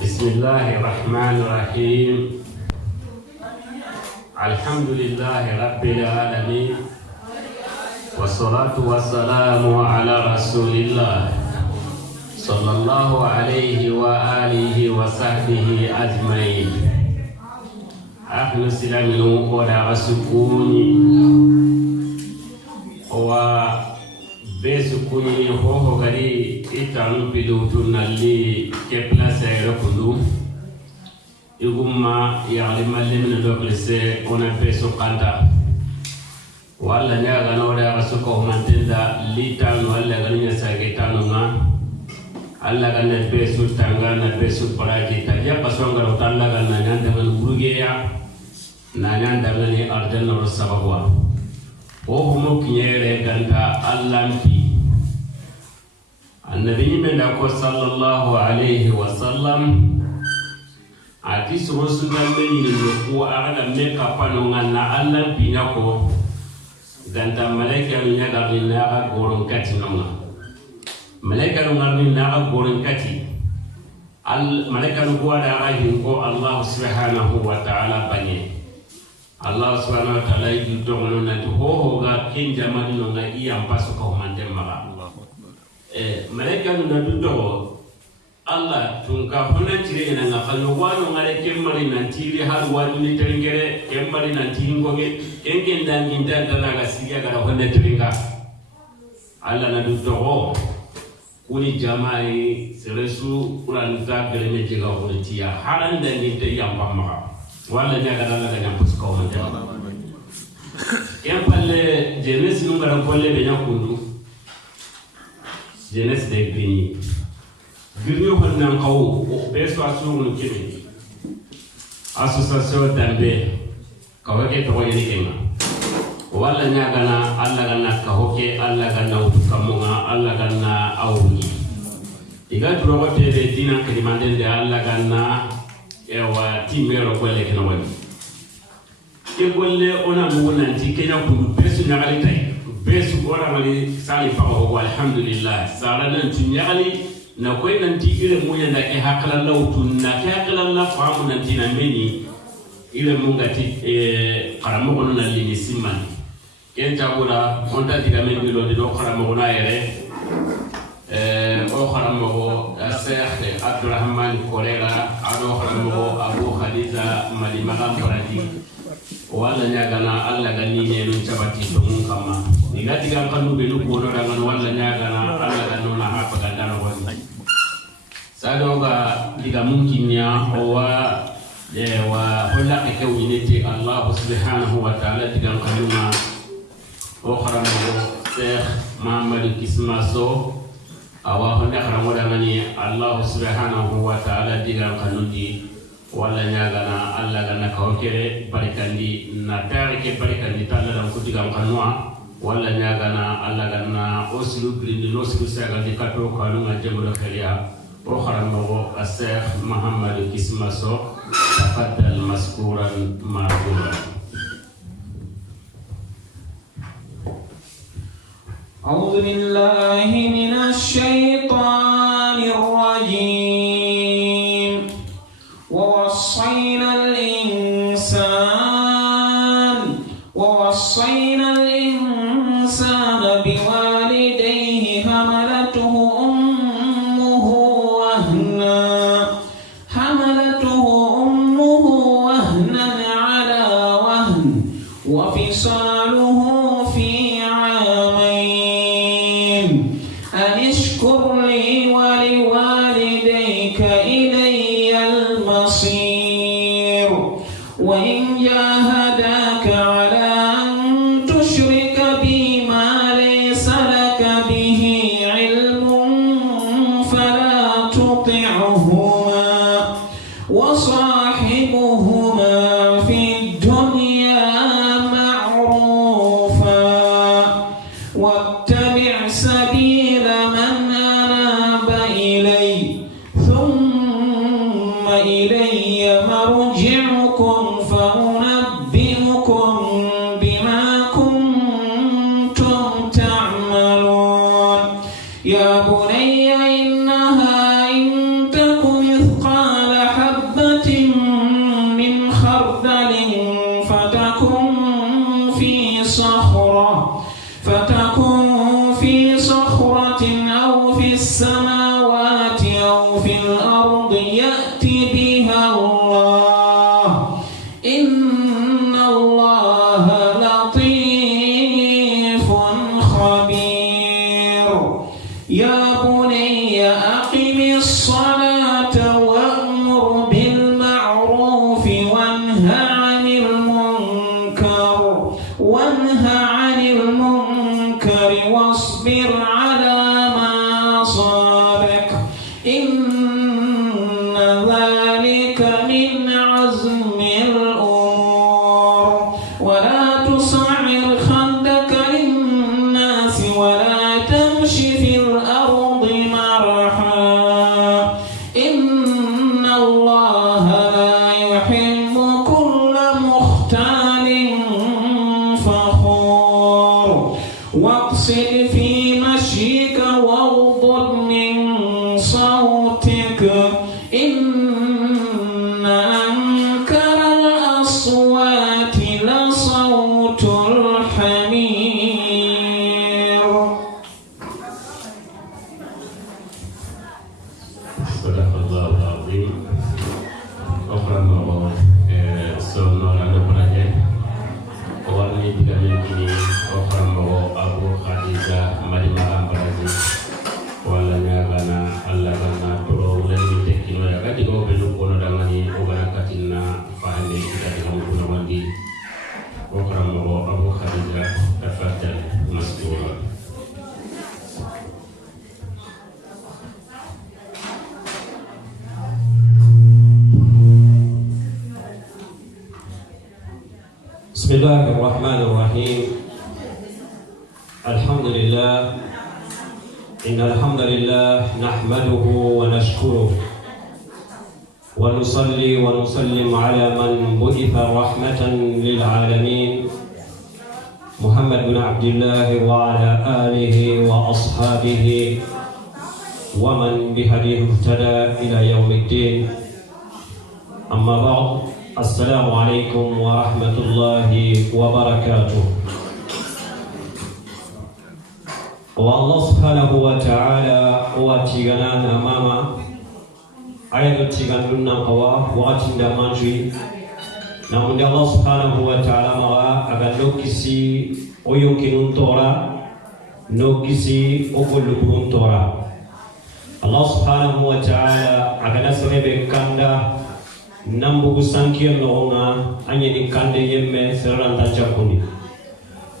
بسم الله الرحمن الرحيم الحمد لله رب العالمين والصلاة والسلام على رسول الله صلى الله عليه وآله وصحبه أجمعين. أهل السلام ولا سكوني وبسكوني هو غري إتانو بلوتنا اللي كبلا سيركلو igumma yaali mallemina doklise ona beso kanta walla nyaga no da suko mantenda litano alla ganinya sage tano nga alla ganna beso tanga na beso parati tajja pasonga utalla ganna nyanda ngal burugeya na nyanda ngani arjanna ro sababwa o homo kinyere ganta allampi annabi menda ko sallallahu alaihi wasallam ati soro sungambe ni ko aga me kapano ngana Allah pinya ko ganta malaika nya ga binna ga goron kati nonga malaika no ngarni na ga goron kati al malaika no wada ga hin ko Allah subhanahu wa ta'ala bani Allah subhanahu wa ta'ala yi to ngono na to ho ga kin jamani no ga iya paso ko mande maga malaika no na do Allah tun ka fana tire ina nga kallo wano ngare kemmari nan tiri har wadu ni terengere kemmari nan tiri ngoge engen dan ginda dana ga siga ga fana tiringa Allah na du to uni jamai seresu uran ta gele me jiga hone tiya haran dan ginda yam pamma wala nya ga dala ga nyam pusko mo jama em palle jenes nu ngara kolle be nyakundu jenes de grigny Guryo wannan kawo beso asungun kini association dambe kawai ke to wani kenga wala nya gana alla gana ka hoke alla gana utukamunga alla gana awuni iga duro wote be dina kedimande de alla gana ewa timero kwele kina wani ke golle ona muguna nti kenya kundu beso nyagali tay beso ora mali sali fa alhamdulillah sala nan tinyagali na koy nan ti ire munya na ke hakala lawtu na ke hakala la faamu nan ti na meni ire munga ti karamo kono na lini simman ken tabula onta diga men bilo do karamo na yere o karamo Sheikh Abdurrahman Kolera ado karamo Abu Khadiza mali magam parati wala nyagana alla gani ne no chabati to mun kama diga diga kanu be lu ko do dangan wala nyagana alla ganu na hapa gandana wani sadoga diga mungkinnya wa hola ke winete Allah subhanahu wa ta'ala diga kanuma o kharamo Sheikh Muhammad Kismaso awa honda kharamo dangani Allah subhanahu wa ta'ala diga kanundi wala nyagana Allah gana kawkere barikandi na tarike barikandi talla dan kutiga kanwa wala nyagana Allah gana oslu grindi nosku saga dikato kanunga jabro khalia وخرمه الشيخ محمد كسماسو تفضل مذكورا معذورا. أعوذ بالله من الشيطان الرجيم ووصينا الإنسان بوالديه حملته وفصاله في عامين أن اشكر لي ولوالديك إلي المصير وإن جاهداك على أن تشرك بي ما ليس لك به علم فلا تطعهما وصاحبهما في الدنيا واتبع سبيل من أناب إلي ثم إلي مرجعكم فأنبئكم بما كنتم تعملون يا بني إنها إن تك مثقال في الأرض يأت بها الله إن الله لطيف خبير يا بني أقم الصلاة وأمر بالمعروف وانه عن المنكر واصبر على ما أصابك إن ذلك من عزم الأمور ولا تصعر خدك للناس ولا تمش في الأرض مرحا إن الله لا يحب كل مختال فخور واقصد في مشيك واغضض من صوتك إن أنكر الأصوات لصوت الحمير. صدق الله العظيم. أخرى سنة لنا warni digamen kini okrambo Abu Khadija Madina Ambrazi wala nyagana Allah bana toro ulemi tekino ya kati ko belu kono dangani obarakatina fahande kita dengan kuna mandi okrambo Abu Khadija tafadhal masdura. بسم الله الرحمن الرحيم الحمد لله إن الحمد لله نحمده ونشكره ونصلي ونسلم على من بعث رحمة للعالمين محمد بن عبد الله وعلى آله وأصحابه ومن بهديه اهتدى إلى يوم الدين أما بعد السلام عليكم ورحمة الله وبركاته. والله سبحانه وتعالى واتيغنا ماما أيضا تيغنا قوا واتينا مانجي نعم الله سبحانه وتعالى مغا أغا نوكسي ويمكن تورا نوكسي وقلبون تورا الله سبحانه وتعالى أغا نسمي بكاندا nambugu sankiyel noxonga a ñeni kande yemme sereranta jakkundi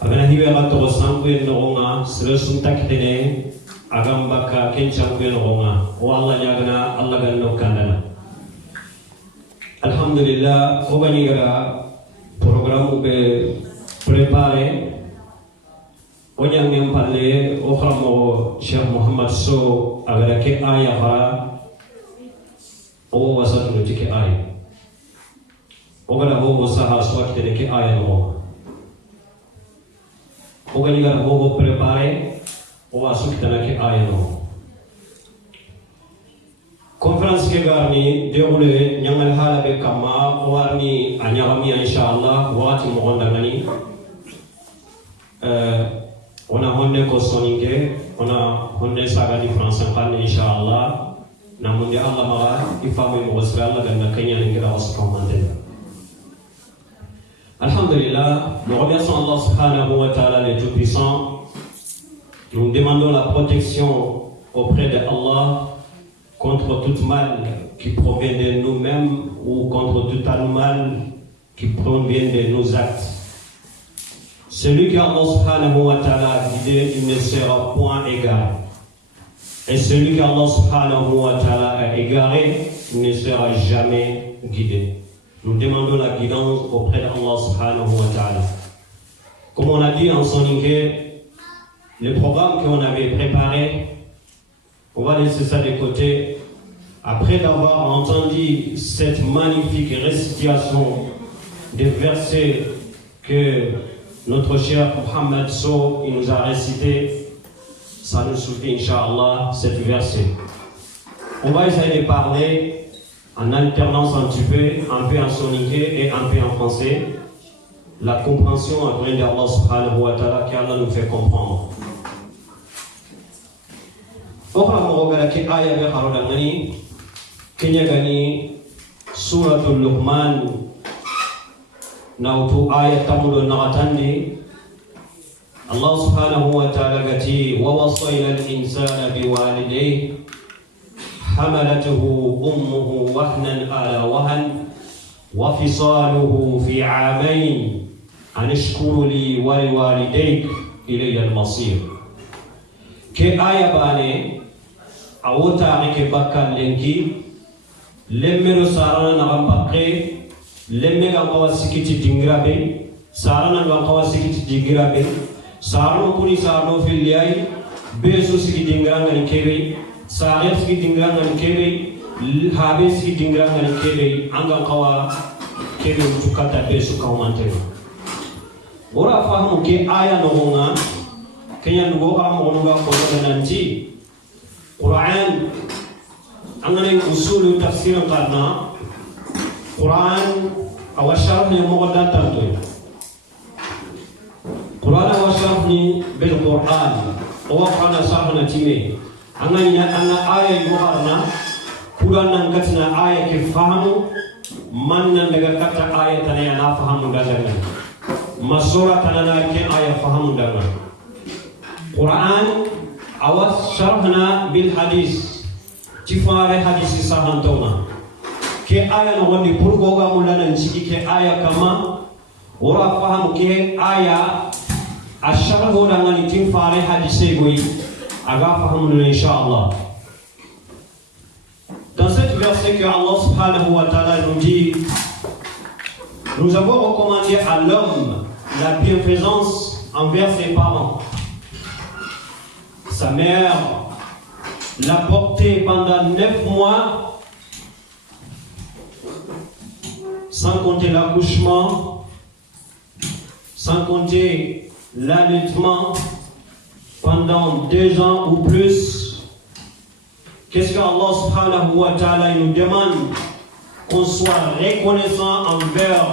agana hibe xa toxo sankuye noxonga sere sunta kitene agan bakka ken cankuye noxonga o allah ñagana allah gan no kandana alhamdulillah o gani gara programme be préparé o ñangen palle o xaramoxo cheikh mohamad so agara ke aya xara o wasatuno ti ke aya ogala bobo saha swakite ke aya no ogani gara bobo prepare o asukitana ke aya no conference ke garni deule nyangal hala be kama warni anyagami inshallah wati mo gonda ngani ona honne ko soninge ona honne saga di france kan inshallah namun dia Allah maga ifamu mo Allah ganna kenya ngira waskomande. Alhamdulillah, nous remercions Allah subhanahu wa ta'ala le Tout-Puissant. Nous demandons la protection auprès de Allah contre tout mal qui provient de nous-mêmes ou contre tout mal qui provient de nos actes. Celui qui Allah subhanahu wa ta'ala a guidé, il ne sera point égaré. Et celui qui Allah subhanahu wa ta'ala a égaré, il ne sera jamais guidé. Nous demandons la guidance auprès d'Allah subhanahu wa ta'ala. Comme on a dit en son inké, le programme qu'on avait préparé, on va laisser ça de côté. Après d'avoir entendu cette magnifique récitation des versets que notre cher Muhammad So il nous a récité, ça nous suffit, Inch'Allah, cette verset. On va essayer de parler en alternance un peu en sonique et un peu en français, la compréhension à vrai d'Allah subhanahu wa ta'ala qu'Allah nous fait comprendre. Okra mo gala ki aya be harodangani Kenya gani suratul Luqman nautu ayat tamudo nagatandi Allah subhanahu wa ta'ala gati wa wasayna al-insana biwalidayhi hamalatuhu ummuhu wahnan ala wahn wa fisaluhu fi 'amayn an ishkur li wa liwalidayk ilayya al-masir. Ke aya bane awota ke bakkan lenki lemmero sarana na bampakre lemme ga kawasikiti dingrabe sarana ga kawasikiti dingrabe sarano kuni sarano filiyai beso sigi dingranga ni kebe sare sigi dingranga ni kebe habe sigi dingranga ni kebe anga kawa kebe tukata beso kawmante ora fahamu ke aya no nga kenya ngo ha mo nga ko nanti Quran angane usul tafsir qarna Quran awasharni muqaddat tantu Quran awasharni bil Quran wa qana sahna time angane anna aya yuharna Quran nan katina aya ke fahamu man nan daga kata aya tanaya na fahamu daga masura tanana ke aya fahamu daga Quran awasharna bil hadis tifare hadisi sahantona ke aya no woni burgo ga mulana nchiki ke aya kama ora fahamu ke aya asharho dangani tifare hadisi goi aga fahamu inshallah. Dans cette verset que Allah subhanahu wa ta'ala nous dit, nous avons recommandé à l'homme la bienfaisance envers ses parents. Sa mère l'a porté pendant 9 mois, sans compter l'accouchement, sans compter l'allaitement, pendant 2 ans ou plus. Qu'est-ce que Allah subhanahu wa ta'ala nous demande? Qu'on soit reconnaissant envers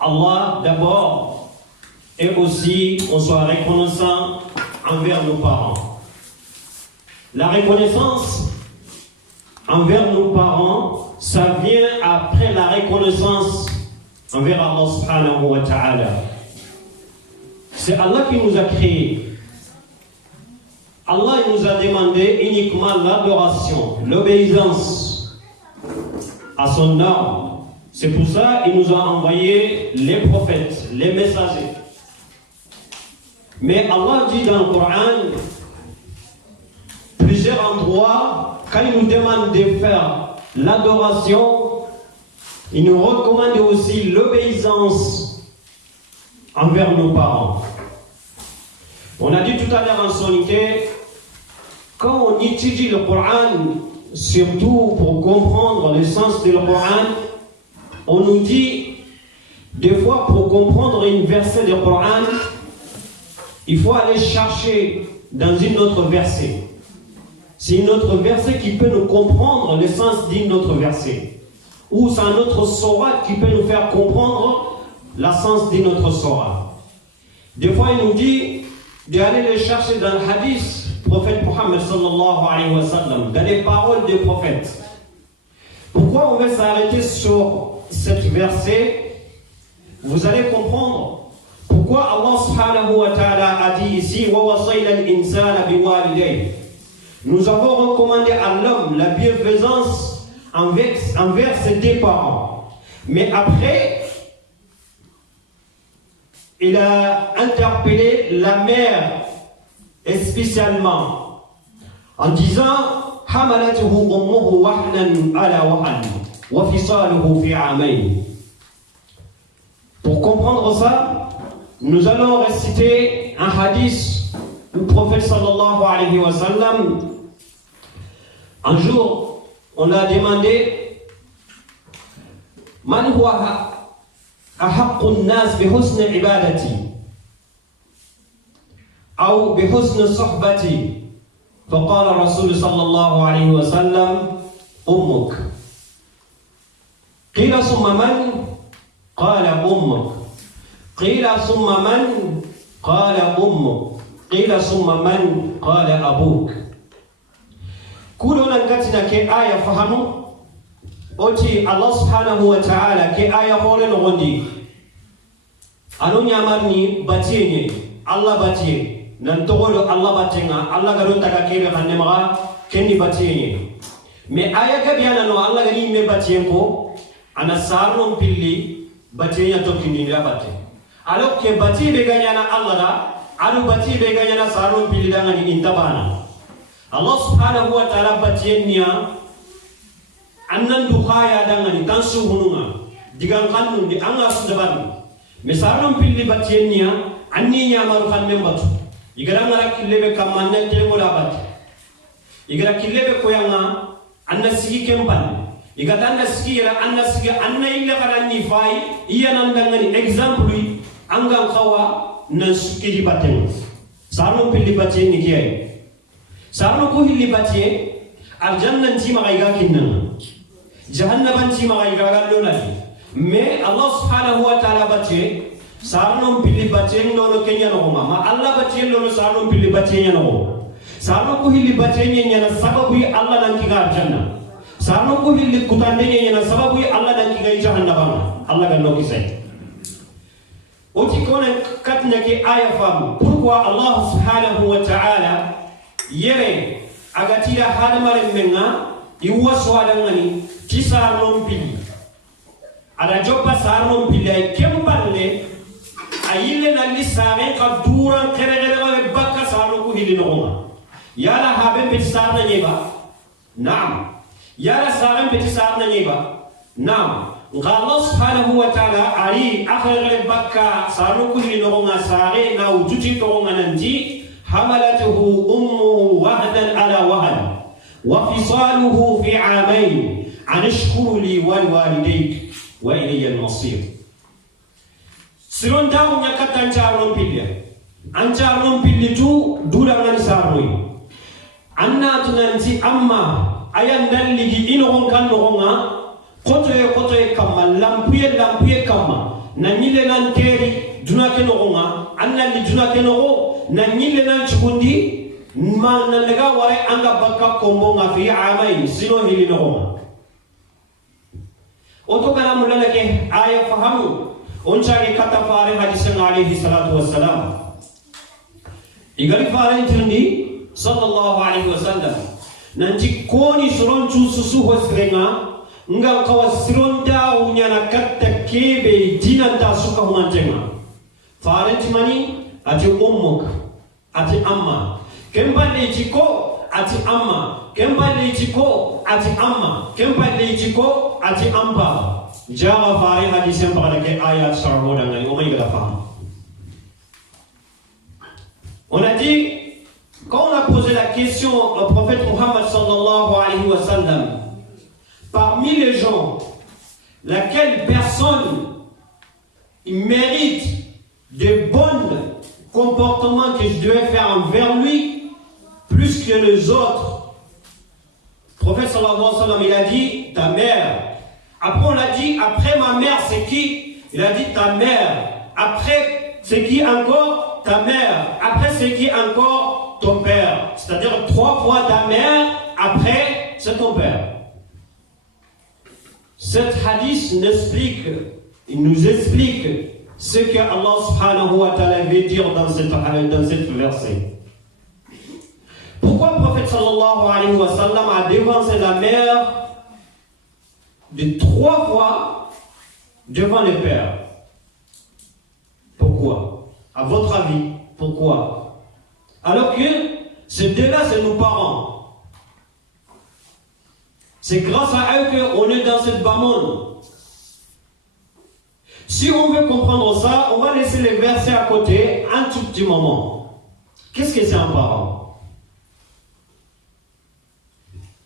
Allah d'abord, et aussi qu'on soit reconnaissant envers nos parents. La reconnaissance envers nos parents, ça vient après la reconnaissance envers Allah subhanahu wa ta'ala. C'est Allah qui nous a créés. Allah nous a demandé uniquement l'adoration, l'obéissance à son ordre. C'est pour ça qu'il nous a envoyé les prophètes, les messagers. Mais Allah dit dans le Coran, plusieurs endroits, quand il nous demande de faire l'adoration, il nous recommande aussi l'obéissance envers nos parents. On a dit tout à l'heure en sonité, quand on étudie le Coran, surtout pour comprendre le sens du Coran, on nous dit, des fois pour comprendre une verset du Coran, il faut aller chercher dans une autre verset. C'est une autre verset qui peut nous comprendre le sens d'un autre verset. Ou c'est un autre sourate qui peut nous faire comprendre le sens d'un autre sourate. Des fois, il nous dit d'aller les chercher dans le hadith, prophète Muhammad sallallahu alayhi wa sallam, dans les paroles des prophètes. Pourquoi on va s'arrêter sur cette verset? Vous allez comprendre pourquoi Allah subhanahu wa ta'ala a dit ici wa wasayna al-insana biwalidayhi. Nous avons recommandé à l'homme la bienfaisance envers ses 2 parents. Mais après, il a interpellé la mère spécialement en disant hamalatuhu ummuhu wahnan ala wahn wa fisaluhu fi 'amayn. Pour comprendre ça, nous allons réciter un hadith du prophète sallallahu alayhi wa sallam. Un jour, on a demandé man huwa أحق الناس بحسن عبادتي أو بحسن صحبتي فقال الرسول صلى الله عليه وسلم أمك قيل ثم من؟ قال أمك قيل ثم من؟ قال أمك قيل ثم من؟ قال أبوك كلنا كتنا كآية فهموا oti Allah subhanahu wa ta'ala ke aya hore no gondi anu nyamarni batiye Allah batiye nan togolo Allah batenga Allah garo taka kebe hanne maga kendi batiye me aya ka biana no Allah gani me batiye ko ana sarno pilli batiye to kindi ya batte alors que batiye be ganya na Allah da anu batiye be ganya na sarno pilli da ngani intabana Allah subhanahu wa ta'ala batiye niya annan dukhaya dangani tan suhununga digan kannun di anga sudaban misalum pilli batienya anni nyamaru kan membatu igara ngara killebe kamanna temola bat igara killebe koyanga anna sigi kempan igata anna sigi ira anna sigi anna illa karani fai iya nan dangani example anga kawa na sigi baten salum pilli batieni kiyai salum ko hilli batie aljanna ntima gaiga kinna jahannaban ci ma ay gagal do nati mais Allah subhanahu wa ta'ala batie sarno pili batie no kenya no ma Allah batie no sarno pili batie no sarno ko hilli batie nya na sababu Allah nan ki gar janna sarno ko hilli kutande nya na sababu Allah nan ki ga jahannaba Allah ga no ki sai o ti kone katna ki aya fam pourquoi Allah subhanahu wa ta'ala yere agatira hadamare menga iwa swada ngani tisa rompili ada joppa sa rompili ay kempalle ayile na lisare ka dura kere wa bakka sa ro ko hili no yala habe pe sa na nyeba naam yala sa pe sa na nyeba naam Allah subhanahu wa ta'ala ali akhir bakka sa ro ko hili no sare na ujuti to ngananji hamalatuhu ummuhu wahdan ala wahd وفصاله في عامين أن اشكر لي ولوالديك وإلي المصير. سرون داو نكت أنجارون بيليا أنجارون بيليتو دولا من ساروي أنا تنانتي أما أيان نلقي إنهم كانوا kotoye kama lampuye kama na nyile nan teri dunake no nga anna li dunake no na nyile nan chikundi ma na lega ware anga bakka kombo nga fi amai sino hili no oto kana mulala ke aya fahamu onchage kata fare hadith alayhi salatu wassalam igari fare tindi sallallahu alaihi wasallam nanti koni suron susu hosrenga nga kawasiron da unyana katta kebe dina ta suka humantenga farenti mani ati ummuk ati amma kemba lejiko ati amma kemba lejiko ati amma kemba lejiko ati amba jawa fare hadisen pada ke ayat sarhoda ngai o mai gada faham on a dit quand on a posé la question au prophète Muhammad sallallahu alayhi wa sallam parmi les gens, laquelle personne mérite de bons comportements que je devais faire envers lui, plus que les autres. Le prophète sallallahu alayhi wa sallam, il a dit ta mère. Après on a dit, après ma mère c'est qui? Il a dit ta mère. Après c'est qui encore? Ta mère. Après c'est qui encore? Ton père. C'est-à-dire 3 fois ta mère, après c'est ton père. Cet hadith nous explique ce que Allah subhanahu wa ta'ala veut dire dans cette verset. Pourquoi le prophète sallallahu alayhi wa sallam a dévancé la mère de 3 fois devant le père? Pourquoi? À votre avis, pourquoi? Alors que ces deux-là, c'est nos parents. C'est grâce à eux qu'on est dans cette bas monde. Si on veut comprendre ça, on va laisser les versets à côté un tout petit moment. Qu'est-ce que c'est un parent?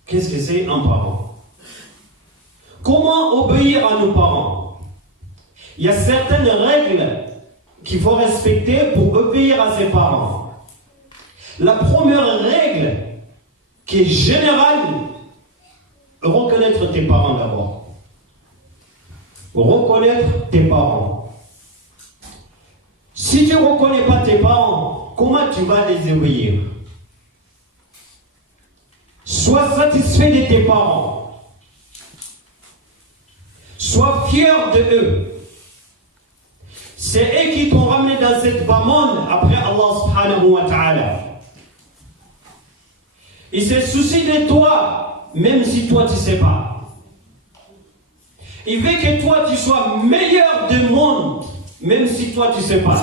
Qu'est-ce que c'est un parent? Comment obéir à nos parents? Il y a certaines règles qu'il faut respecter pour obéir à ses parents. La première règle, qui est générale, reconnaître tes parents d'abord. Reconnaître tes parents. Si tu ne reconnais pas tes parents, comment tu vas les obéir? Sois satisfait de tes parents. Sois fier de eux. C'est eux qui t'ont ramené dans cette bas monde après Allah subhanahu wa ta'ala. Il se soucie de toi, même si toi tu ne sais pas. Il veut que toi tu sois meilleur du monde, même si toi tu ne sais pas.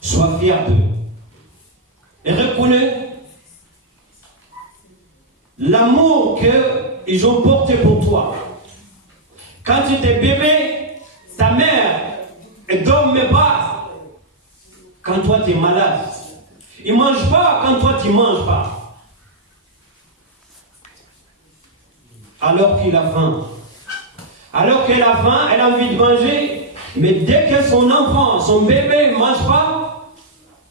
Sois fier d'eux. Et reconnais l'amour qu'ils ont porté pour toi. Quand tu étais bébé, ta mère ne dormait pas quand toi tu es malade. Il ne mange pas quand toi tu ne manges pas. Alors qu'il a faim. Alors qu'elle a faim, elle a envie de manger, mais dès que son enfant, son bébé ne mange pas,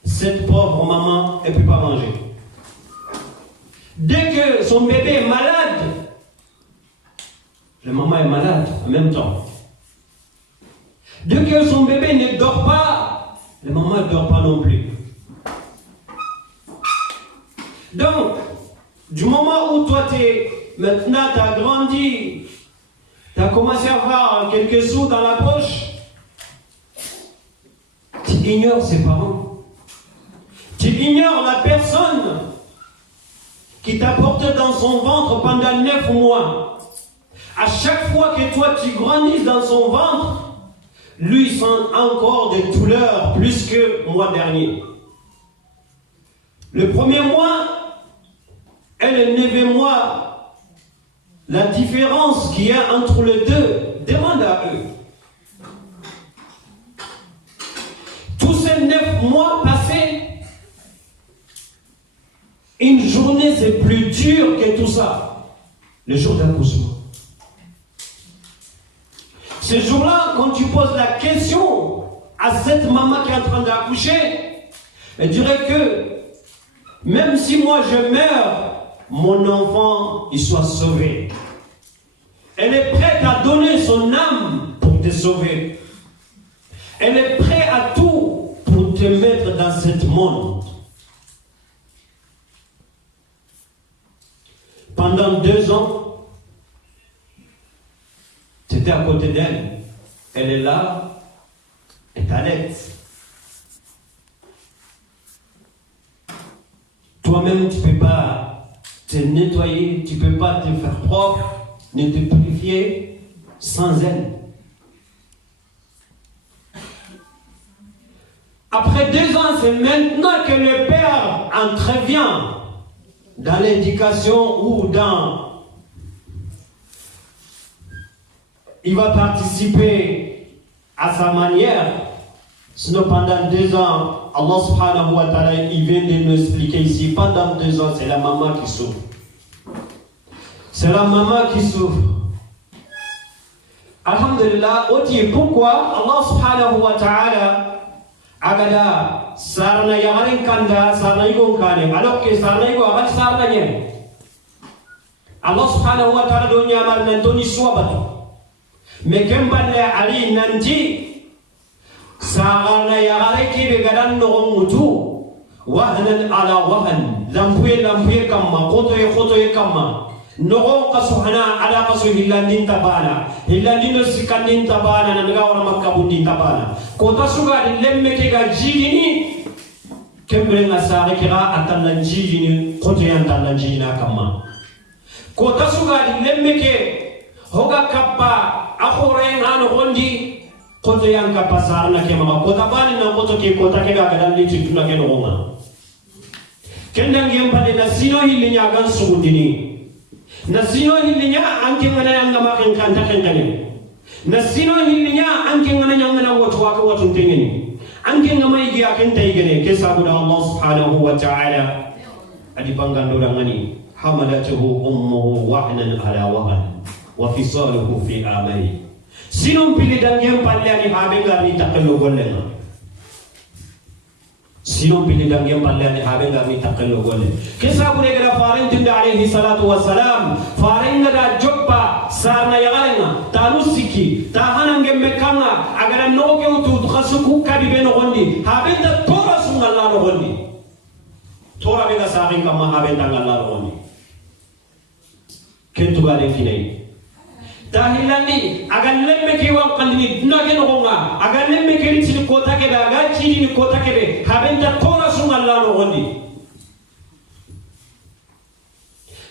cette pauvre maman, elle ne peut pas manger. Dès que son bébé est malade, la maman est malade en même temps. Dès que son bébé ne dort pas, la maman ne dort pas non plus. Donc, du moment où toi, maintenant, tu as grandi, tu as commencé à avoir quelques sous dans la poche, tu ignores ses parents. Tu ignores la personne qui t'a porté dans son ventre pendant 9 mois. À chaque fois que toi, tu grandis dans son ventre, lui sent encore des douleurs plus que le mois dernier. Le premier mois, et le 9e mois, la différence qu'il y a entre les deux, demande à eux. Tous ces 9 mois passés, une journée c'est plus dur que tout ça. Le jour d'accouchement. Ce jour-là, quand tu poses la question à cette maman qui est en train d'accoucher, elle dirait que même si moi je meurs, mon enfant, il soit sauvé. Elle est prête à donner son âme pour te sauver. Elle est prête à tout pour te mettre dans ce monde. Pendant 2 ans, tu étais à côté d'elle. Elle est là, et t'allaites. Toi-même, tu ne peux pas te nettoyer, tu ne peux pas te faire propre, ni te purifier sans elle. Après 2 ans, c'est maintenant que le père intervient dans l'éducation ou dans... Il va participer à sa manière. Sinon, pendant 2 ans, Allah subhanahu wa ta'ala, il vient de nous expliquer ici, pendant 2 ans, c'est la maman qui souffre. C'est la maman qui souffre. Alhamdulillah, pourquoi Allah subhanahu wa ta'ala, agada, sarna yagaren kanda, sarna igon kane, alors que sarna igon agat sarna nyen. Allah subhanahu wa ta'ala do nyamar nantoni swabatu. Mais kemballe ali nanti, sarana yagare kibe gadan no mutu, wahnan ala wahn, lampuye kamma, kotoye kamma. Nogon kasuhana ala kasu hillandin tabana hillandin sikandin tabana na nga wala makabundin tabana kota suga di lemme ke ga jigini kembre nga sare kira atalla jigini kote yantalla jigina kama kota suga di lemme ke hoga kappa akhore ngano gondi kote yanka pasarna ke mama kota bani na koto ke kota ke ga dalli tituna ke no kendang yempade na sino hilinya gan sugundini nasino hilinya anke ngana yanga makin kanta kankane nasino hilinya anke ngana yanga watu waka watu tengeni anke ngama igi akenta igene ke sabuda Allah subhanahu wa ta'ala adi pangando ngani hamalatuhu ummuhu wahnan ala wahn wa fisaluhu fi amay sinon pili dangem palle ani habe ngani takalo gollenga sinon pili dangem palle ani habe ngani takalo golle ke sabude gara faran tinda alayhi salatu wassalam faran da joppa sarna yagalenga talusiki tahanange mekanga agara noge utu khasuku kadibe no gondi habe da tora sungalla no gondi tora be ga sarin kama habe da ngalla no gondi kentu gale kinai tahilani aga lemme ke wa kandini nage no gonga aga lemme ke ritini kota ke aga chini ni kota ke be habenta tora sungalla no gondi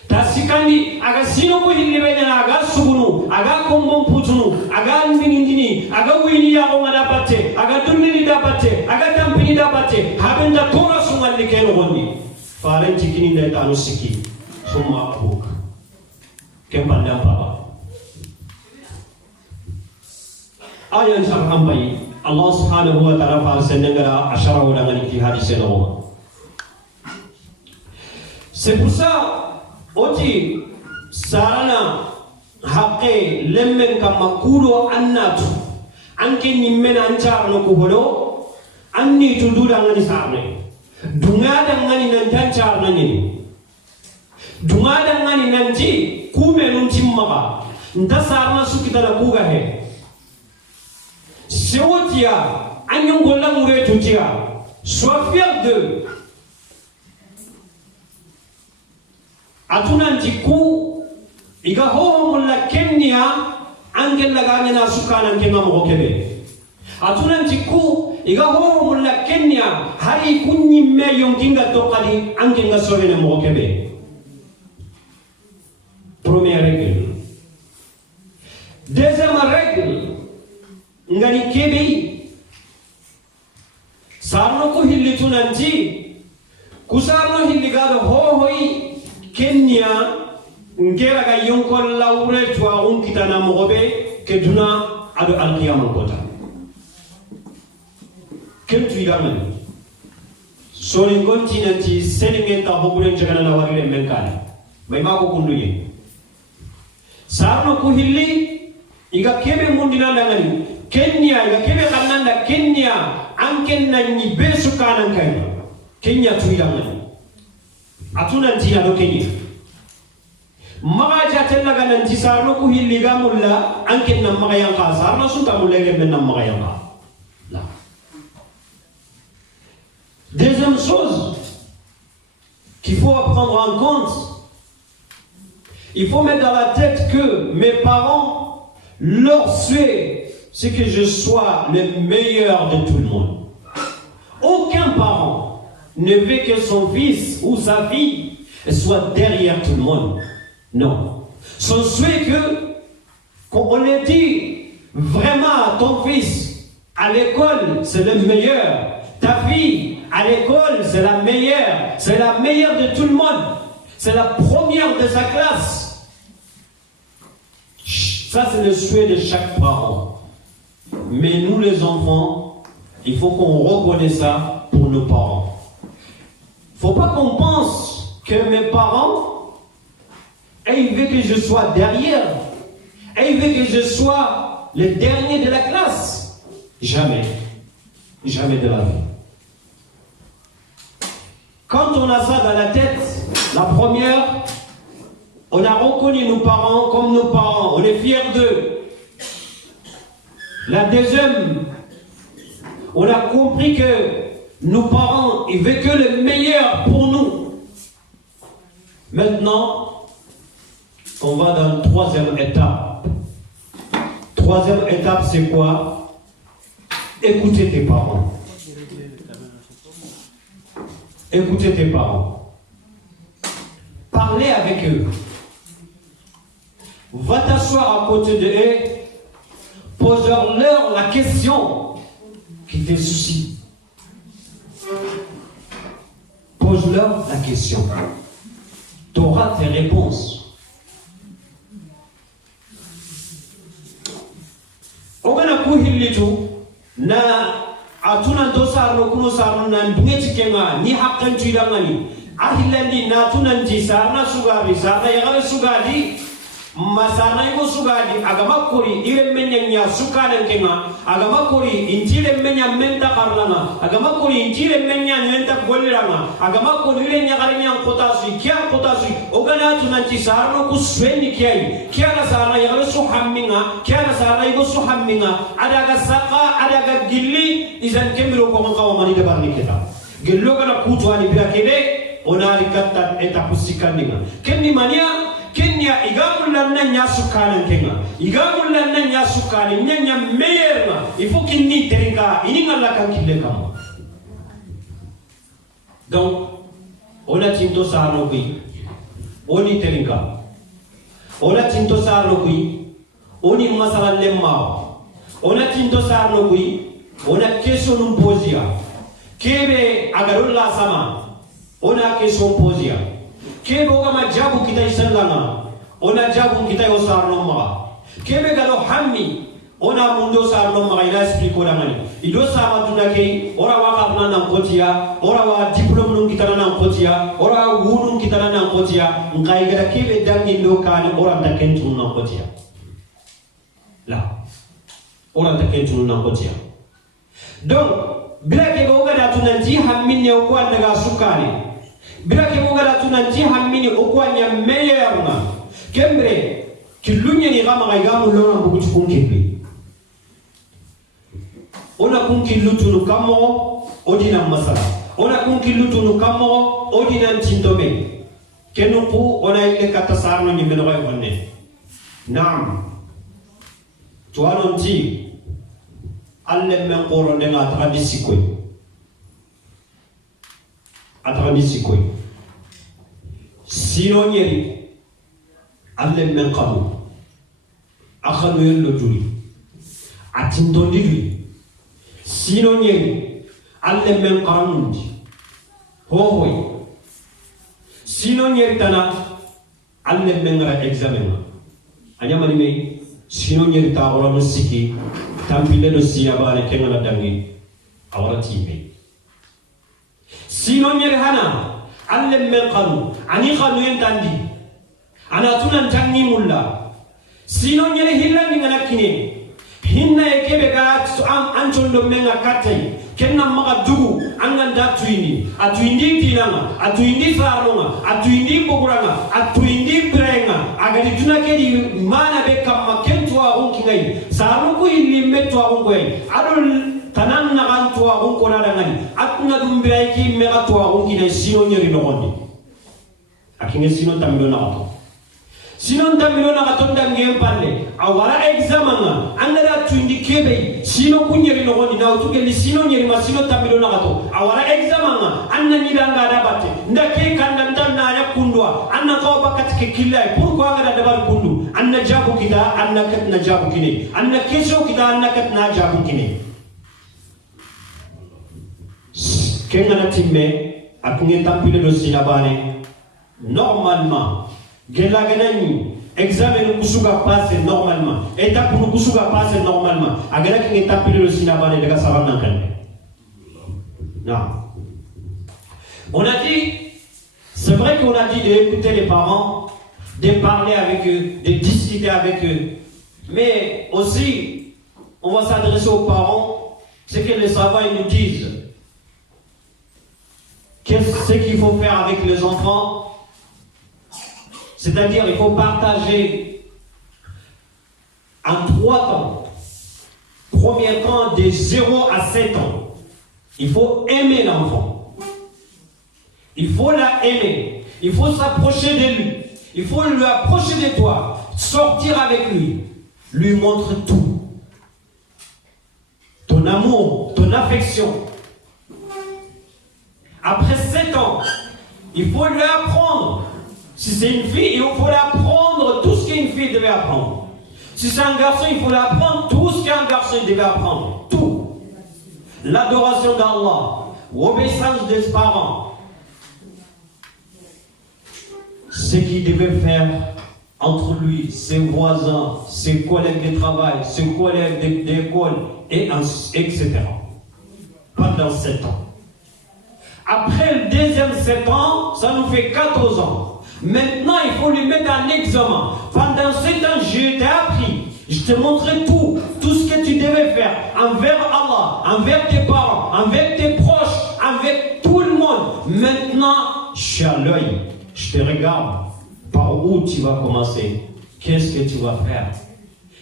tasikandi aga sino ko hillibe na aga sugunu aga kombon putunu aga ndini aga wini ya gonga da batte aga dunni da batte aga tampini da batte habenta tora sungalli ke no gondi faren tikini da tanu siki summa abuk kembanda baba ayan sarham bai Allah subhanahu wa ta'ala fa senengara ashara dengan hadis no. C'est pour ça oti sarana haqqe lemmen kama kudo annatu anke nimmen ancar no ko hodo anni tududa ngani sarne dungada ngani nan tancar nani dungada ngani nanji kume nun timmaga nda sarna sukita na kuga he Sewotia, Anyangola Mouré Toutia, sois fier d'eux. Atunan Tiku, Iga Homola Kenya, Angela Gana Sukan and Kema Mokebe. Atunan Tiku, Iga Homola Kenya, Hari Kuni Me Yonginga Tokali, Angela Sovena Mokebe. Première règle. Deuxième règle. Ngani kebe sarno ko hillitu nanti kusarno hilligado hohoi Kenya ngera ga yonkol lawre twa on kitana mogobe ke duna ado alqiyam kota kentu igamen sori kontinenti seningenta hobure jagana na warire menkale may mako kunduye sarno ko hilli iga kebe mundina ndangani Kenya ya kebe kananda Kenya ankenna ni besu kanan kai Kenya tuidanga atuna ntia do Kenya maga jatella ganan tisarno ku hilliga mulla ankenna maga yang kasarno sunta mulle menna maga yang la deuxième chose qu'il faut prendre en compte, il faut mettre dans la tête que mes parents, leur souhait c'est que je sois le meilleur de tout le monde. Aucun parent ne veut que son fils ou sa fille soit derrière tout le monde. Non. Son souhait qu'on le dit vraiment à ton fils, à l'école, c'est le meilleur. Ta fille, à l'école, c'est la meilleure de tout le monde. C'est la première de sa classe. Ça, c'est le souhait de chaque parent. Mais nous, les enfants, il faut qu'on reconnaisse ça pour nos parents. Il ne faut pas qu'on pense que mes parents, ils veulent que je sois derrière. Ils veulent que je sois le dernier de la classe. Jamais. Jamais de la vie. Quand on a ça dans la tête, la première, on a reconnu nos parents comme nos parents. On est fiers d'eux. La deuxième, on a compris que nos parents, ils veulent que le meilleur pour nous. Maintenant, on va dans la troisième étape. Troisième étape, c'est quoi? Écoutez tes parents. Écoutez tes parents. Parlez avec eux. Va t'asseoir à côté d'eux. Pose-leur la question qui te soucie. Pose-leur la question. Tu auras tes réponses. Ogana kuhilitu na atuna dosarno kuno sarno nan dungeti kenga ni hakkan tuidangani ahilandi na tunanti sarna sugari sarna yagale sugadi masana iko sugadi agama kori ire menya sukana kenga agama kori intire menya menta karlanga agama kori intire menya menta gollanga agama kori ire nyagare nyang kotasu kya kotasu ogana tunanti sarno ku sweni kyai kya na sarna yagale su hamminga kya na sarna iko su hamminga adaga saka adaga gilli izan kemiro ko ngawa mani de barni kita gello kana kutwani bila kede onari katta eta kusikandinga kenni mania kenya igamul lanna nya sukana kenga igamul lanna nya sukana nya meyer il faut qu'il ni teringa ini ngalla kan kille kam. Donc on a tinto sarno qui oni teringa on a tinto sarno qui oni masala lemma on a tinto sarno qui on a question posia kebe agarulla sama on a question posia kebe ogama jabu kita isallanga on a jabu kita yosarno ma kebe galo hammi on a mundo sarno ma ila explico dangani ido sama tunake ora waka nana kotia ora wa diplôme nun kita nana kotia ora wunun kita nana kotia ngai gara kebe dangi lokale ora ta kentu nana kotia la ora ta kentu nana kotia. Donc bila ke boga da tunanti hamminne o ko andaga sukane bila ke boga da tunanti hammini o ko anya meilleur kembre kilunya ni gama ga gamu lona bugu tukunke ona kunki lutunu kamo odina masala ona kunki lutunu kamo odina tindobe kenuku ona ile kata sarno ni meno ko ne nam tuano ti alle men qoro de nga tradisi koy atradisi koy sino nyeri alle men qamu akhanu yello juri atindondi lui sino nyeri alle men qaramundi hohoy sino nyeri tana alle men ngara examen anyamani me sino nyeri ta ora no siki tampile do siya bare kengala dangi awara tibe sino nyeri hana alle men qaru ani khanu yentandi ana tunan tangi mulla sino nyeri hilani ngana kine hinna ekebe ga am anchondo menga katay kenna maga dugu anganda tuindi atuindi dinanga atuindi farunga atuindi boguranga atuindi brenga agadi tunakedi mana be kamma kentwa onki ngai saruku illi metwa ongoy adol tanan na gantwa onko na dangani atuna dumbirai ki mega twa onki na sino nyeri nogondi akinge sino tamdo na to sino tamdo na to ndange palle awara examanga angada tuindi kebe sino kunyeri nogondi na utugeli sino nyeri ma sino tamdo na to awara examanga anna nyidanga da batte ndake kanda ndanna ya kundwa anna ko bakati ke killay pourquoi ngada dabar kundu anna jabu kita anna kat na jabu kine anna kesho kita anna kat na jabu kine kengana timme akunge tampile do silabane normalement gela ganani examen kusuga passe normalement étape kusuga passe normalement agala kinge tampile do silabane daga sabanna kan non on a dit c'est vrai qu'on a dit d'écouter les parents de parler avec eux de discuter avec eux mais aussi on va s'adresser aux parents c'est que les savants ils nous disent qu'est-ce qu'il faut faire avec les enfants? C'est-à-dire, il faut partager en 3 temps. Premier temps, de 0 à 7 ans. Il faut aimer l'enfant. Il faut la aimer. Il faut s'approcher de lui. Il faut lui approcher de toi. Sortir avec lui. Lui montrer tout. Ton amour, ton affection. Après 7 ans, il faut lui apprendre. Si c'est une fille, il faut lui apprendre tout ce qu'une fille devait apprendre. Si c'est un garçon, il faut lui apprendre tout ce qu'un garçon devait apprendre. Tout. L'adoration d'Allah, l'obéissance des parents. Ce qu'il devait faire entre lui, ses voisins, ses collègues de travail, ses collègues d'école, etc. Pendant 7 ans. Après le deuxième 7 ans, ça nous fait 14 ans. Maintenant, il faut lui mettre un examen. Pendant 7 ans, je t'ai appris. Je t'ai montré tout ce que tu devais faire envers Allah, envers tes parents, envers tes proches, avec tout le monde. Maintenant, je suis à l'œil. Je te regarde. Par où tu vas commencer? Qu'est-ce que tu vas faire?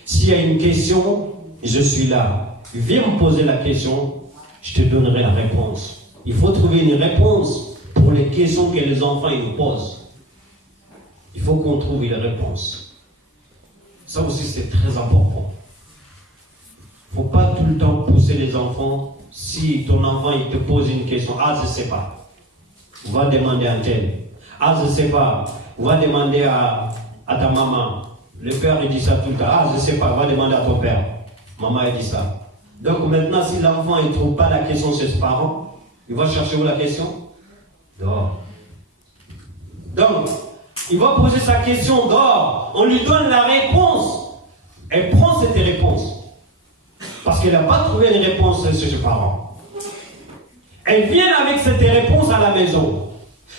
S'il y a une question, je suis là. Viens me poser la question, je te donnerai la réponse. Il faut trouver une réponse pour les questions que les enfants ils posent. il faut qu'on trouve une réponse. Ça aussi, c'est très important. Il ne faut pas tout le temps pousser les enfants. Si ton enfant il te pose une question, ah, je ne sais pas, va demander à tel. Ah, je ne sais pas, va demander à ta maman. Le père, il dit ça tout le temps. Ah, je ne sais pas, va demander à ton père. Maman, elle dit ça. Donc maintenant, si l'enfant ne trouve pas la question chez ses parents, il va chercher où la question? Dehors. Donc, il va poser sa question dehors. On lui donne la réponse. Elle prend cette réponse. Parce qu'elle n'a pas trouvé une réponse chez ses parents. Elle vient avec cette réponse à la maison.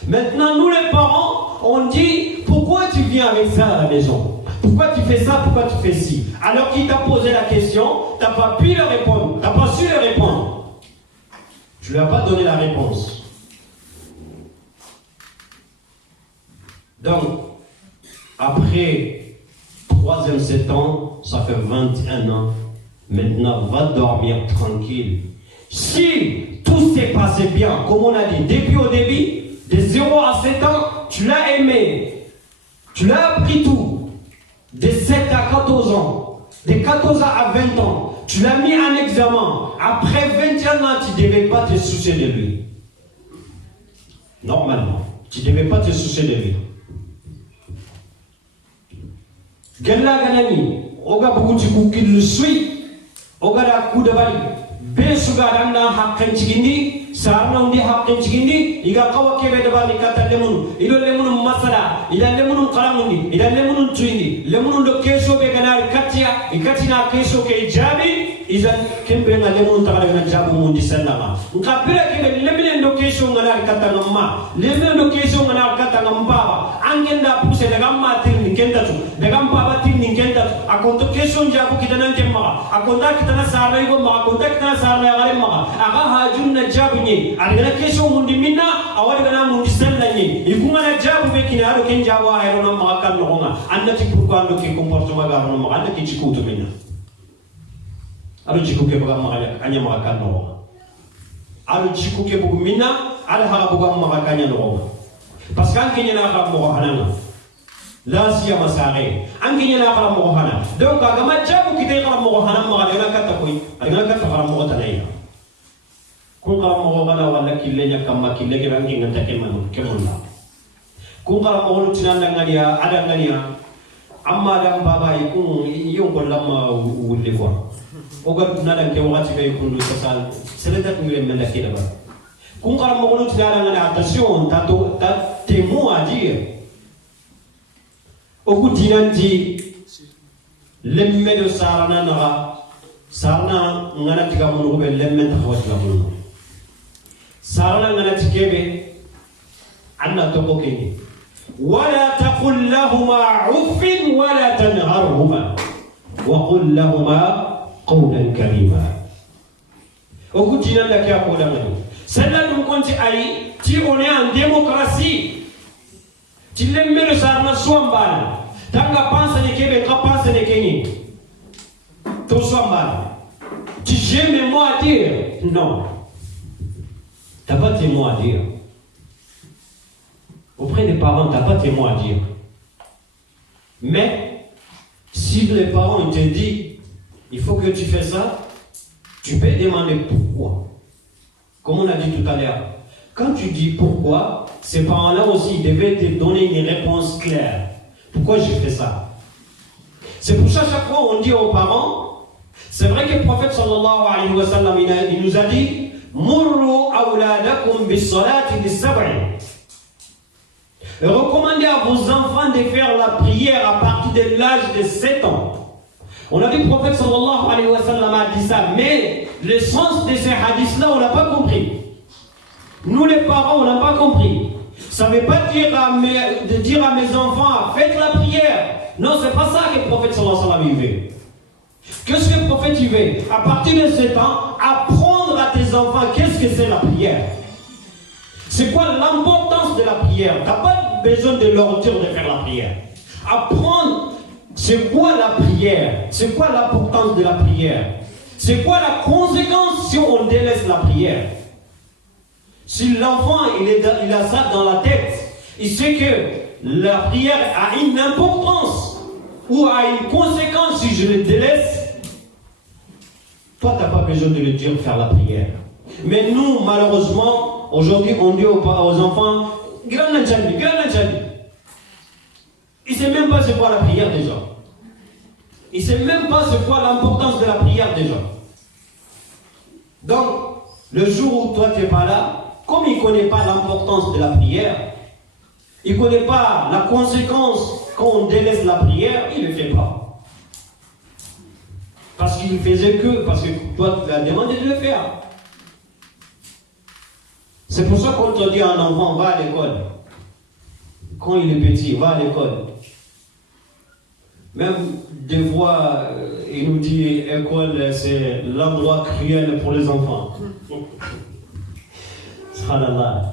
Maintenant, nous les parents, on dit, pourquoi tu viens avec ça à la maison? Pourquoi tu fais ça? Pourquoi tu fais ci? Alors qu'il t'a posé la question, tu n'as pas pu lui répondre. Tu n'as pas su lui répondre. Tu ne lui as pas donné la réponse. Donc, après 3e 7 ans, ça fait 21 ans. Maintenant, va dormir tranquille. Si tout s'est passé bien, comme on a dit, depuis au début, de 0 à 7 ans, tu l'as aimé. Tu l'as appris tout. De 7 à 14 ans. De 14 à 20 ans. Tu l'as mis en examen. Après 21 ans, tu ne devais pas te soucier de lui. Normalement. Tu ne devais pas te soucier de lui. Galla ganani, oga bukuti kukil le suit, oga da kudabali, besuga danda hakken chigindi, sarna undi hakken chigindi, iga kawa kebe dabali kata lemunu, ilo lemunu masala, ila lemunu kalamundi, ila lemunu tuindi, lemunu do keso be ganari katia, ikatina keso ke jabi, iza kembe na lemunu takala na jabu mundi sallama. Nkapira kebe lemene do keso ganari kata ngamma, lemene do keso ganari kata ngambaba, angenda puse daga matir kenda tu daga baba tin kenda tu akonto question jabu kitana kemma akonta kitana sarna go ma akonta kitana sarna gare ma aga hajun na jabu ni algana question mundi minna awari gana mundi sella ni ikunga na jabu be kinaro ken jabu ayro na ma kan no nga andati pourquoi ando ke comportement ga no ma andati chikuto minna aro chikuke baga ma anya ma kan no aro chikuke bugu minna ala ha bugu ma kanya no parce que kenya na ga mo hanana la siya masare anginya na kala mo hana donc aga ma jabu kite kala mo hana ma ga kata koy aga kata kala mo tanay ko kala mo bana wala kille nya kamma kille ke rangi ngata ke manu ke monna ko kala mo tinan ngania ada ngania amma dam baba yiku yongo lamma wulle ko o ga tunan ke wati be kundu sal seleta ngire menda ke daba ko kala mo tinan ngania attention t'as tes mots à dire. Oku dinanti lemme do sarana naga sarana ngana tiga munu be lemme ta hawati ga munu sarana ngana tikebe anna to kokeni wala taqul lahumā uffin wala tanharhumā wa qul lahumā qawlan karīmā. Oku dinanda kya ko da ngani celle-là nous compte ai ti on est en démocratie. Tu l'aimes le sarna swambal. Tanga pansa ne kebe ka pansa ne kenyi. To swambal. Tu j'ai mes mots à dire? Non. T'as pas tes mots à dire. Auprès des parents, t'as pas tes mots à dire. Mais si les parents te disent il faut que tu fais ça, tu peux demander pourquoi. Comme on a dit tout à l'heure. Quand tu dis pourquoi, ces parents-là aussi devaient te donner une réponse claire. Pourquoi j'ai fait ça? C'est pour ça chaque fois on dit aux parents, c'est vrai que le prophète sallallahu alayhi wa sallam il nous a dit Murru awladakum bis-salati lis-sab'i. Recommandez à vos enfants de faire la prière à partir de l'âge de 7 ans. On a dit le prophète sallallahu alayhi wa sallam a dit ça, mais le sens de ces hadiths-là on n'a pas compris. Nous les parents, on n'a pas compris. Ça ne veut pas dire de dire à mes enfants, faites la prière. Non, c'est pas ça que le prophète sallallahu alayhi wa sallam veut. Qu'est-ce que le prophète veut? À partir de 7 ans, apprendre à tes enfants qu'est-ce que c'est la prière. C'est quoi l'importance de la prière? Tu n'as pas besoin de leur dire de faire la prière. Apprendre, c'est quoi la prière? C'est quoi l'importance de la prière? C'est quoi la conséquence si on délaisse la prière? Si l'enfant il a ça dans la tête, il sait que la prière a une importance ou a une conséquence si je le délaisse, toi, tu n'as pas besoin de le dire faire la prière. Mais nous, malheureusement, aujourd'hui, on dit aux enfants, grand Nanjali. Il ne sait même pas c'est quoi la prière déjà. Il ne sait même pas c'est quoi l'importance de la prière déjà. Donc, le jour où toi tu n'es pas là, comme il ne connaît pas l'importance de la prière, il ne connaît pas la conséquence quand on délaisse la prière, il ne le fait pas. Parce qu'il ne faisait que parce que toi tu lui as demandé de le faire. C'est pour ça qu'on te dit à un enfant, va à l'école. Quand il est petit, va à l'école. Même des fois, il nous dit école, c'est l'endroit cruel pour les enfants.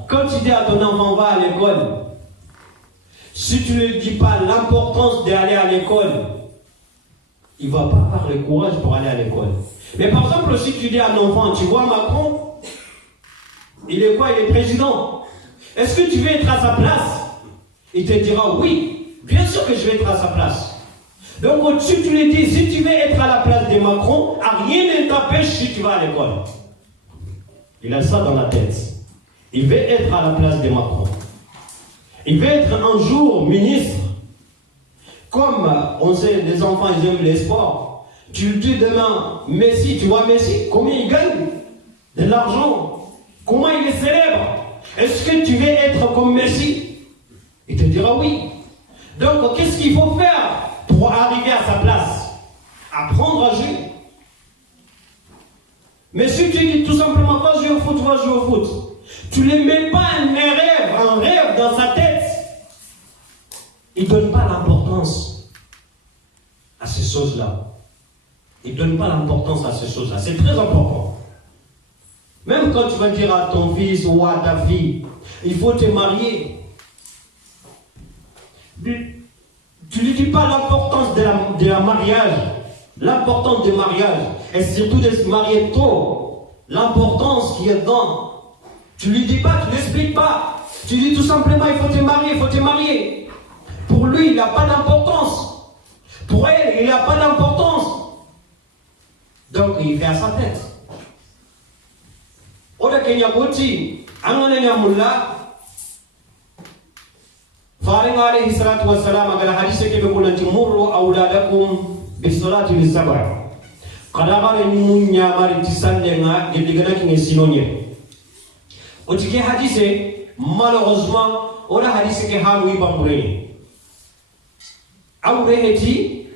Quand tu dis à ton enfant, va à l'école, si tu ne lui dis pas l'importance d'aller à l'école, il ne va pas avoir le courage pour aller à l'école. Mais par exemple, si tu dis à un enfant, tu vois Macron, il est quoi? Il est président. Est-ce que tu veux être à sa place? Il te dira oui, bien sûr que je vais être à sa place. Donc si tu lui dis, si tu veux être à la place de Macron, rien ne t'empêche si tu vas à l'école. Il a ça dans la tête. Il veut être à la place de Macron. Il veut être un jour ministre. Comme on sait, les enfants ils aiment les sports. Tu lui dis demain, Messi, tu vois Messi, combien il gagne? De l'argent. Comment il est célèbre? Est-ce que tu veux être comme Messi? Il te dira oui. Donc qu'est-ce qu'il faut faire pour arriver à sa place? Apprendre à jouer. Mais si tu dis tout simplement va jouer au foot, va jouer au foot, tu ne mets pas un rêve dans sa tête, il ne donne pas l'importance à ces choses-là. Il ne donne pas l'importance à ces choses-là. C'est très important. Même quand tu vas dire à ton fils ou à ta fille, il faut te marier, tu ne lui dis pas l'importance de la mariage, l'importance du mariage, et surtout de se marier tôt, l'importance qu'il y a dedans. Tu ne lui dis pas, tu ne l'expliques pas. Tu dis tout simplement, il faut te marier, il faut te marier. Pour lui, il n'a pas d'importance. Pour elle, il n'a pas d'importance. Donc, il fait à sa tête. Oda Kenya Boti, Angananya Mullah, Faring alayhi salatu wassalam, agala hadise ke bekunanti murru awladakum bisolati lisab'a. Kadagare munya mari tisandenga gedigana kinge sinonye. Otike hadise, malheureusement, oda hadise ke hamu ibamureni. Awreheti,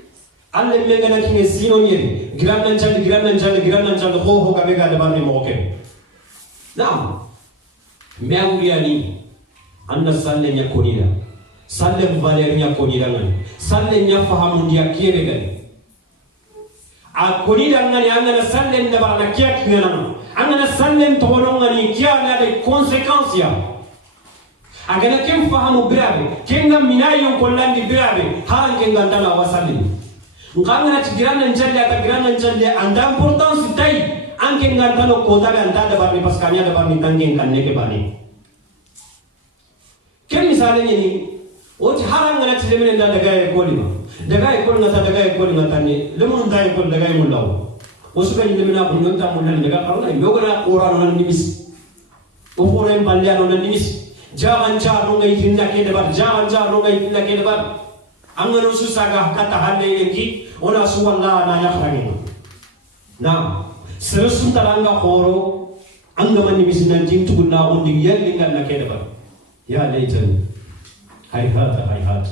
alle megana kinge sinonye, granan chal, ho kabega de barni moke. Naam, meawriani, anna salle nya konida, salle valer nya konida ngani, salle nya fahamu dia kiebe gani. A konida ngani anna salle ndaba na kiak ngana, anna salle tono ngani kia na de konsekansia. Agana kem fahamu birabe, kenga minayo kolandi birabe, haran kenga ndala wasalle. Ngana tigirana nchalle anda importance tai. Anke ngantano kota ganta da barni paskanya da barni tangeng kanne ke bani. Kem misalnya ni, oti harang ngana tilemene da daga ekoli ma. Daga ekoli ngata ni, lemun da ekoli daga mulau. Osuka ni lemena bununta munan daga karona yogara Quran nan nimis. Ofore balya nan nimis. Jawan cha no ngai tinda ke da bar, jawan cha no ngai tinda ke da bar. Angano susaga kata halle enki, ona suwalla na yakhrangin. Nah, Seresun taranga koro, anga mani misinan jing tu guna undi yel lingan na keda ba. Ya leitan, hayhat.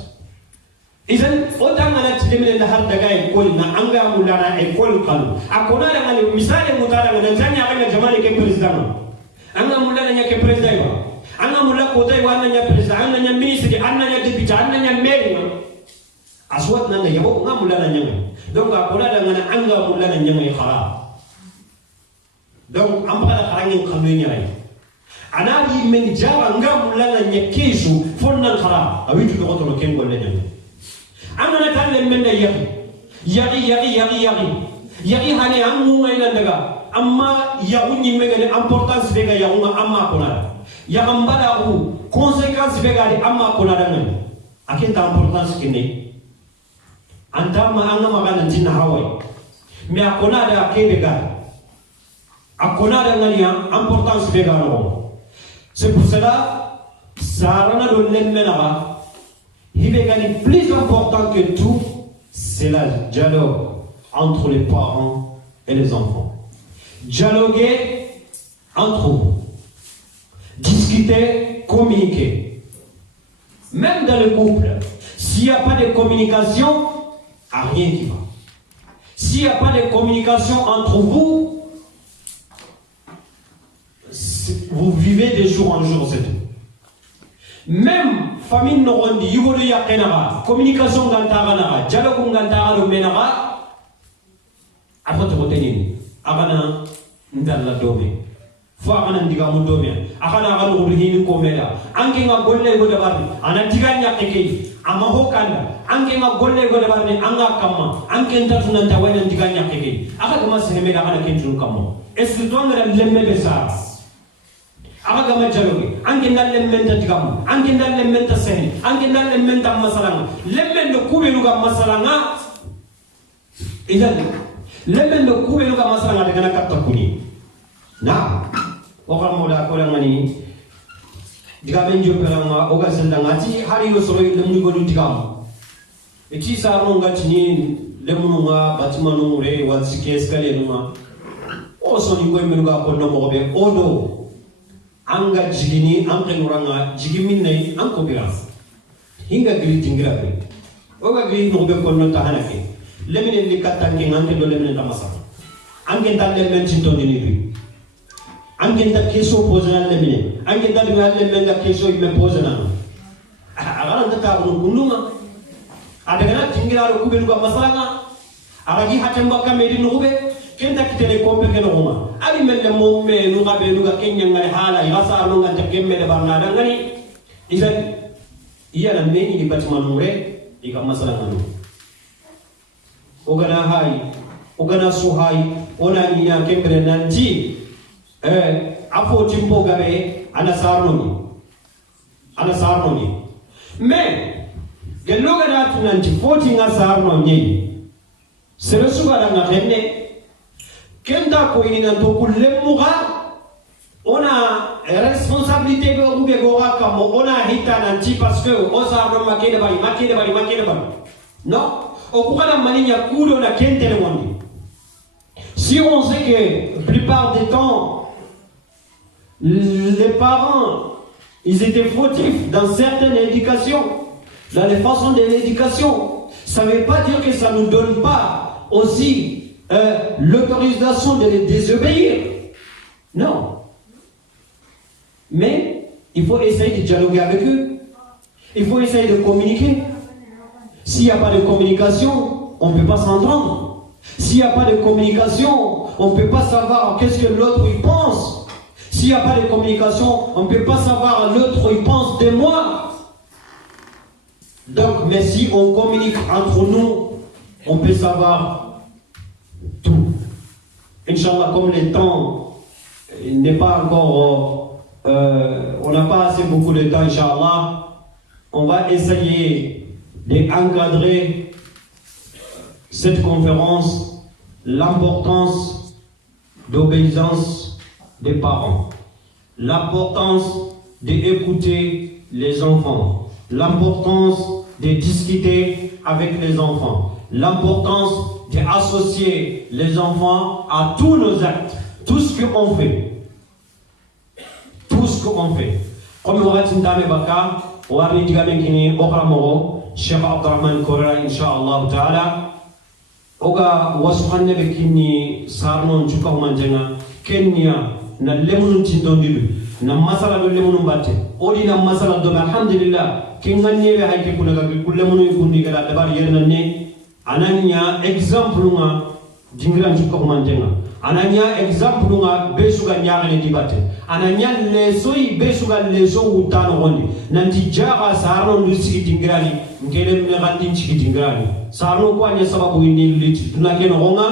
Izan otang anak cilimene na har daga ekol na anga mulana ekol kalu. Akona na ngani misale mutara ngana janya kanya jamani ke president. Anga mulana nya ke president ba. Anga mulana kota iwana nya president, anga nya ministry, anga nya deputy, anga nya mayor. Aswat nanga yabo nga mulana nya. Donc akona da ngana anga mulana nya ngai khara. Donc, on va faire un caméra. Anali men jawa ngam lana nyakisu fonna khara awitu ko to ken golle nyam amana talle men da yagi hani amu ngayna daga amma yagu nyimme ngene importance be ga yagu amma kona ya ambala ku conséquence be ga di amma kona da ngani akin ta importance kinne anta ma anga magana tinna hawai mi akona da kebe ga akona da ngania importance be ga no c'est pour cela sarana do lemena il est plus important que tout c'est la dialogue entre les parents et les enfants. Dialoguer entre vous, discuter, communiquer. Même dans le couple, s'il n'y a pas de communication, il n'y a rien qui va. S'il n'y a pas de communication entre vous, vous vivez de jour en jour, c'est tout. Même famille n'auront dit, il y a communication gantara, dialogue gantara le menara. Après tu retenir, abana ndalla domi, fo abana ndiga mu domi, akana akana uruhini komela, anke nga golle go dabari, anatiga nyakeke, amaho kanda, anke nga golle go dabari, anga kama, anke ntatu nanta wena ndiga nyakeke, akagama seheme da kana kentu kamo, esu tuanga lemme besa. Aga gama dialogue anke ndal lemmenta digamu anke ndal lemmenta sehni anke ndal lemmenta masalanga lemmendo kubelu ga masalanga idan lemmendo kubelu ga masalanga daga nakata kuni na oga mola ko ngani digamen jopelanga oga sendanga ti hari yo soro lemnu go digamu eti saro ngati ni lemnu nga batimanu re watsike eskale numa o soni go melu ga ko no mo be odo anga jigini anke nuranga jigimin nay anko biras hinga gili tingira be oga gili no be konno tahanake lemine ni katangi ngante do lemine tamasa anke talle men cinto ni bi anke ta keso posana lemine anke ta de lemine ga keso me posana agara ndata ko kunuma adagana tingira ro kubelu ga masalanga aragi hatemba ka medi no be kenta kitele kombe ke no ma ali melle mo me no ga be no ga kenya ngale hala yasa no ga takemme de barna dangani idan iya na meni di batima nure ika masala ngano ogana hai ogana suhai ona ina kembre nanti afo timbo gabe ana sarno ni mais gello ga datu nanti foti nga sarno ni sere suga nga khenne kenda ko ina to kullemuga ona responsabilité be rube gora kamo ona hita nanti parce que osa no makede bari non o kukana maninya kudo na kentele mondi si on sait que la plupart des temps les parents ils étaient fautifs dans certaines éducations dans les façons de l'éducation ça ne veut pas dire que ça nous donne pas aussi l'autorisation de les désobéir. Non. Mais il faut essayer de dialoguer avec eux. Il faut essayer de communiquer. S'il n'y a pas de communication, on ne peut pas s'entendre. S'il n'y a pas de communication, on ne peut pas savoir qu'est-ce que l'autre il pense. S'il n'y a pas de communication, on ne peut pas savoir l'autre il pense de moi. Donc, mais si on communique entre nous, on peut savoir tout. Inch'Allah, comme le temps n'est pas encore, on n'a pas assez beaucoup de temps, Inch'Allah, on va essayer d'encadrer cette conférence, l'importance d'obéissance des parents, l'importance d'écouter les enfants, l'importance de discuter avec les enfants, l'importance d'associer les enfants à tous nos actes, tout ce qu'on fait. Tout ce qu'on fait. Comme on va dire dans les baka, on va dire que Okramoro, Cheikh Abdurrahman Korra, Inch'Allah Ta'ala, Oga Wasufane Bekini, Sarnon, Chukamanjana, Kenya, na lemun tindondilu, na masala do lemun batte, odi na masala do alhamdulillah, kenganye hayke kunaga kulemunu kundi kala dabar yerna ne. Ananya exemple nga dingiran ci ko mantenga ananya exemple nga besuga nyaale dibate ananya lesoy besuga leso utano gondi nanti jaga sarno ndisi dingirani ngele me gandi ci dingirani sarno ko anya sababu ni liti tunake no nga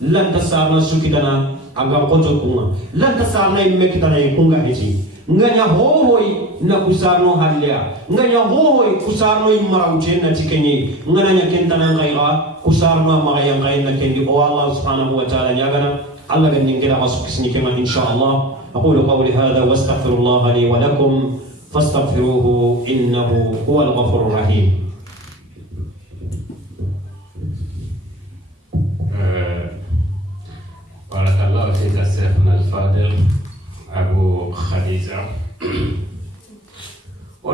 lanta sarna sukidana aga koto kuma lanta sarna imme kitana kunga heti nganya hohoi na kusarno halya nganya hohoi kusarno imarawje na tikenyi ngana kentana ngaiga kusarno magayang kain na kendi o Allah subhanahu wa ta'ala nyagana Allah ganningira kasukisni kema inshallah aqulu qawli hadha wastaghfirullah li wa lakum fastaghfiruhu innahu huwal ghafurur rahim. بارك الله فيك شيخنا الفاضل أبو خديجة